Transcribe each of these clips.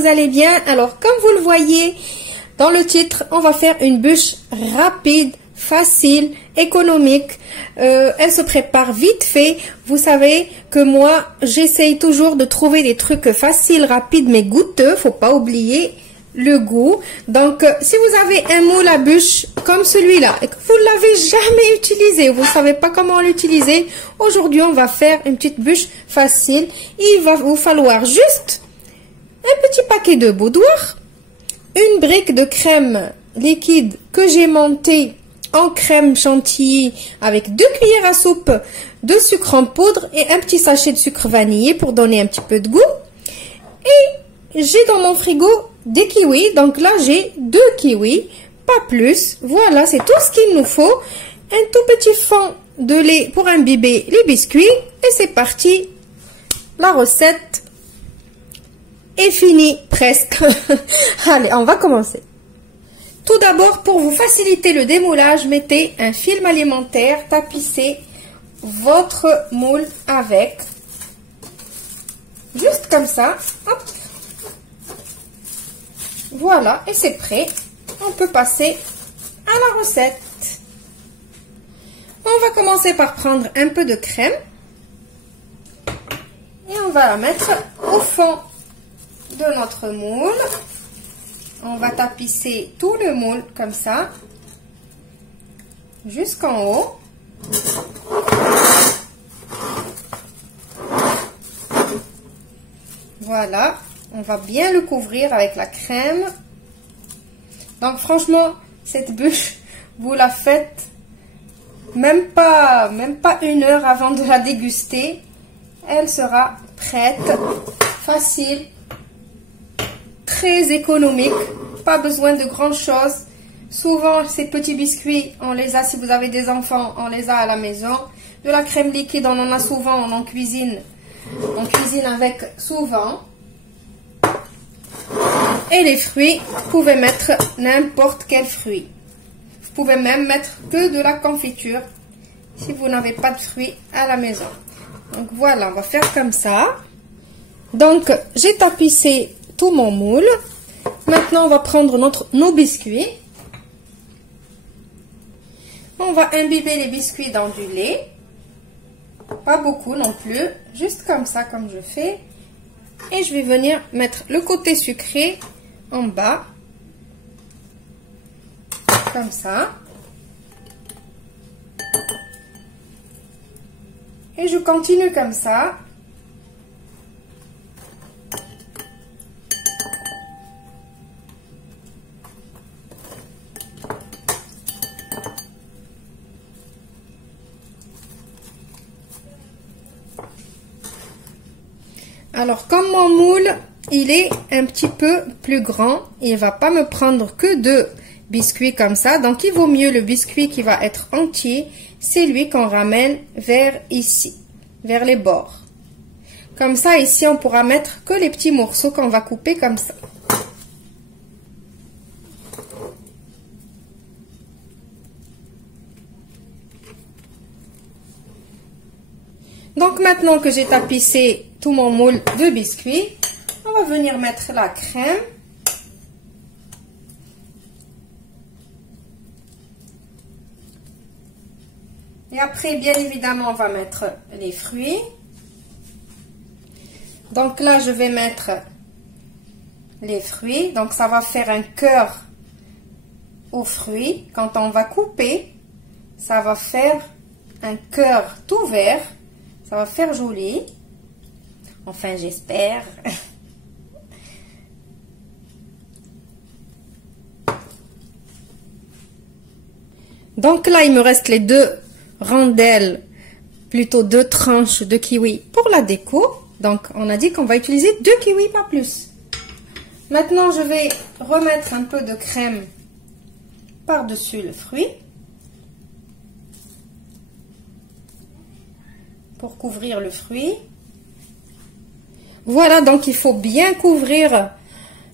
vous allez bien. Alors, comme vous le voyez dans le titre, on va faire une bûche rapide, facile, économique. Elle se prépare vite fait. Vous savez que moi, j'essaye toujours de trouver des trucs faciles, rapides, mais goûteux. Faut pas oublier le goût. Donc, si vous avez un moule à bûche comme celui-là et que vous ne l'avez jamais utilisé, vous ne savez pas comment l'utiliser, aujourd'hui, on va faire une petite bûche facile. Il va vous falloir juste un petit paquet de boudoir, une brique de crème liquide que j'ai montée en crème chantilly avec 2 cuillères à soupe de sucre en poudre et un petit sachet de sucre vanillé pour donner un petit peu de goût. Et j'ai dans mon frigo des kiwis, donc là j'ai 2 kiwis, pas plus. Voilà, c'est tout ce qu'il nous faut. Un tout petit fond de lait pour imbiber les biscuits. Et c'est parti, la recette est finie presque. Allez, on va commencer. Tout d'abord, pour vous faciliter le démoulage, mettez un film alimentaire, tapissez votre moule avec, juste comme ça, hop. Voilà, et c'est prêt. On peut passer à la recette. On va commencer par prendre un peu de crème et on va la mettre au fond de notre moule. On va tapisser tout le moule comme ça jusqu'en haut. Voilà, on va bien le couvrir avec la crème. Donc franchement, cette bûche, vous la faites même pas 1 heure avant de la déguster. Elle sera prête, facile, très économique, pas besoin de grand chose. Souvent, ces petits biscuits, on les a, si vous avez des enfants, on les a à la maison. De la crème liquide, on en a souvent, on cuisine avec souvent. Et les fruits, vous pouvez mettre n'importe quel fruit. Vous pouvez même mettre que de la confiture si vous n'avez pas de fruits à la maison. Donc voilà, on va faire comme ça. Donc, j'ai tapissé tout mon moule. Maintenant, on va prendre nos biscuits. On va imbiber les biscuits dans du lait. Pas beaucoup non plus, juste comme ça, comme je fais. Et je vais venir mettre le côté sucré en bas. Comme ça. Et je continue comme ça. Alors, comme mon moule, il est un petit peu plus grand, il ne va pas me prendre que 2 biscuits comme ça. Donc, il vaut mieux le biscuit qui va être entier, c'est lui qu'on ramène vers ici, vers les bords. Comme ça, ici, on pourra mettre que les petits morceaux qu'on va couper comme ça. Donc, maintenant que j'ai tapissé tout mon moule de biscuits, on va venir mettre la crème. Et après, bien évidemment, on va mettre les fruits. Donc là, je vais mettre les fruits. Donc, ça va faire un cœur aux fruits. Quand on va couper, ça va faire un cœur tout vert. Ça va faire joli. Enfin, j'espère. Donc là, il me reste les 2 rondelles, plutôt 2 tranches de kiwi pour la déco. Donc, on a dit qu'on va utiliser 2 kiwis, pas plus. Maintenant, je vais remettre un peu de crème par-dessus le fruit. Pour couvrir le fruit. Voilà, donc il faut bien couvrir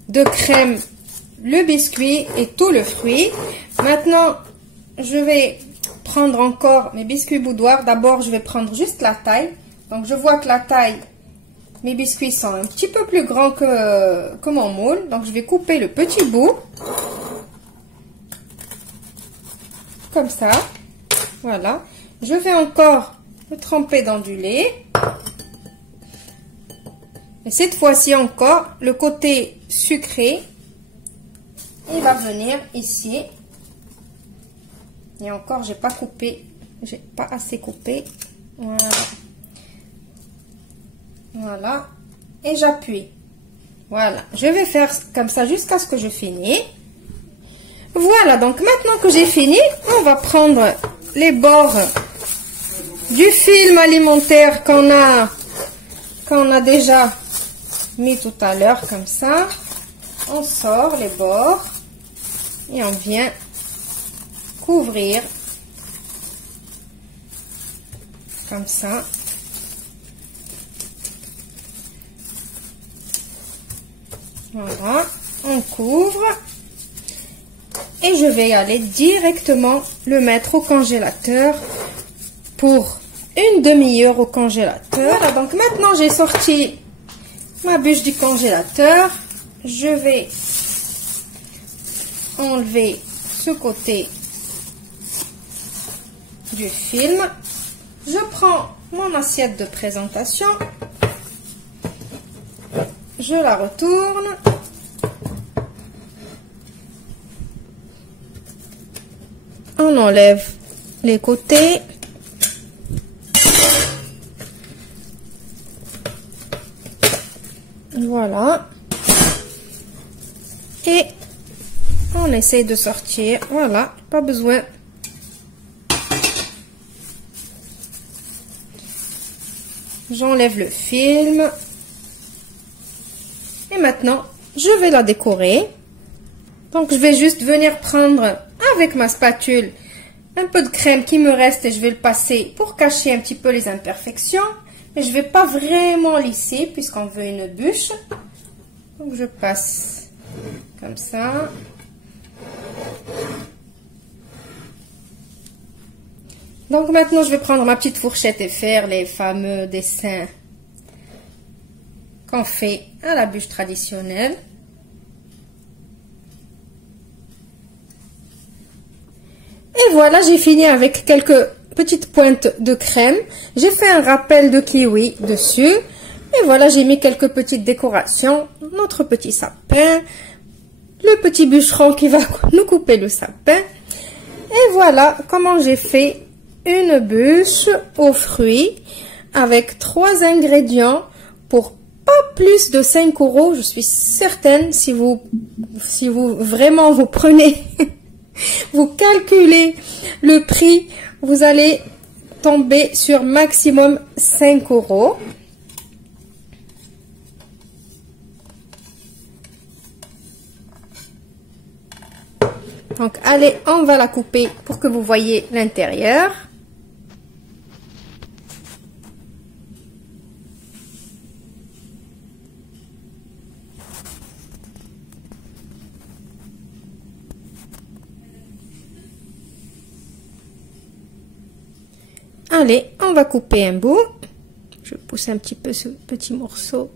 de crème le biscuit et tout le fruit. Maintenant, je vais prendre encore mes biscuits boudoir. D'abord, je vais prendre juste la taille. Donc, je vois que la taille mes biscuits sont un petit peu plus grands que mon moule. Donc, je vais couper le petit bout. Comme ça. Voilà. Je vais encore le tremper dans du lait. Et cette fois-ci encore, le côté sucré, il va venir ici. Et encore, j'ai pas coupé. J'ai pas assez coupé. Voilà. Voilà. Et j'appuie. Voilà. Je vais faire comme ça jusqu'à ce que je finisse. Voilà. Donc, maintenant que j'ai fini, on va prendre les bords du film alimentaire qu'on a déjà mis tout à l'heure, comme ça. On sort les bords et on vient couvrir comme ça. Voilà, on couvre et je vais aller directement le mettre au congélateur pour une demi-heure au congélateur. Voilà, donc maintenant j'ai sorti ma bûche du congélateur. Je vais enlever ce côté du film. Je prends mon assiette de présentation. Je la retourne. On enlève les côtés. Voilà. Et on essaie de sortir. Voilà, pas besoin. J'enlève le film. Et maintenant, je vais la décorer. Donc, je vais juste venir prendre avec ma spatule un peu de crème qui me reste et je vais le passer pour cacher un petit peu les imperfections. Mais je ne vais pas vraiment lisser puisqu'on veut une bûche. Donc, je passe comme ça. Donc, maintenant, je vais prendre ma petite fourchette et faire les fameux dessins qu'on fait à la bûche traditionnelle. Et voilà, j'ai fini avec quelques petites pointes de crème. J'ai fait un rappel de kiwi dessus. Et voilà, j'ai mis quelques petites décorations. Notre petit sapin. Le petit bûcheron qui va nous couper le sapin. Et voilà comment j'ai fait une bûche aux fruits avec 3 ingrédients pour pas plus de 5 €. Je suis certaine, si vous vraiment vous prenez, vous calculez le prix, vous allez tomber sur maximum 5 €. Donc, allez, on va la couper pour que vous voyez l'intérieur. Allez, on va couper un bout. Je pousse un petit peu ce petit morceau.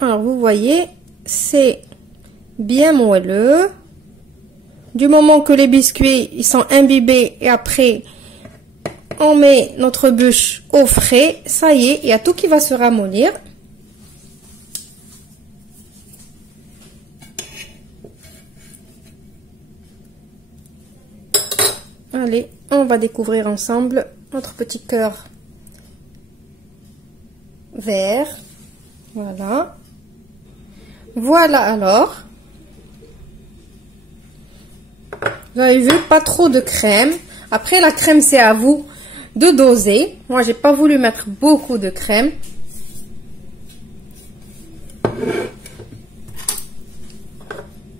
Alors, vous voyez, c'est bien moelleux. Du moment que les biscuits ils sont imbibés et après on met notre bûche au frais, ça y est, il y a tout qui va se ramollir. Allez, on va découvrir ensemble notre petit cœur vert. Voilà. Voilà alors. Vous avez vu, pas trop de crème. Après, la crème, c'est à vous de doser. Moi, j'ai pas voulu mettre beaucoup de crème.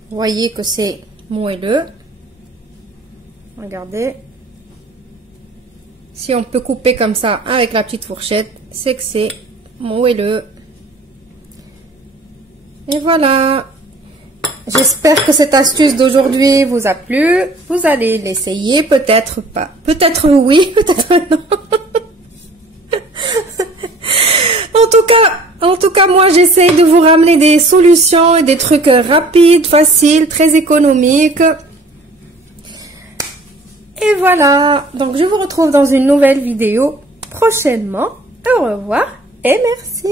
Vous voyez que c'est moelleux. Regardez. Si on peut couper comme ça avec la petite fourchette, c'est que c'est moelleux. Et voilà. J'espère que cette astuce d'aujourd'hui vous a plu. Vous allez l'essayer, peut-être pas. Peut-être oui, peut-être non. moi, j'essaie de vous ramener des solutions et des trucs rapides, faciles, très économiques. Et voilà. Donc, je vous retrouve dans une nouvelle vidéo prochainement. Au revoir et merci.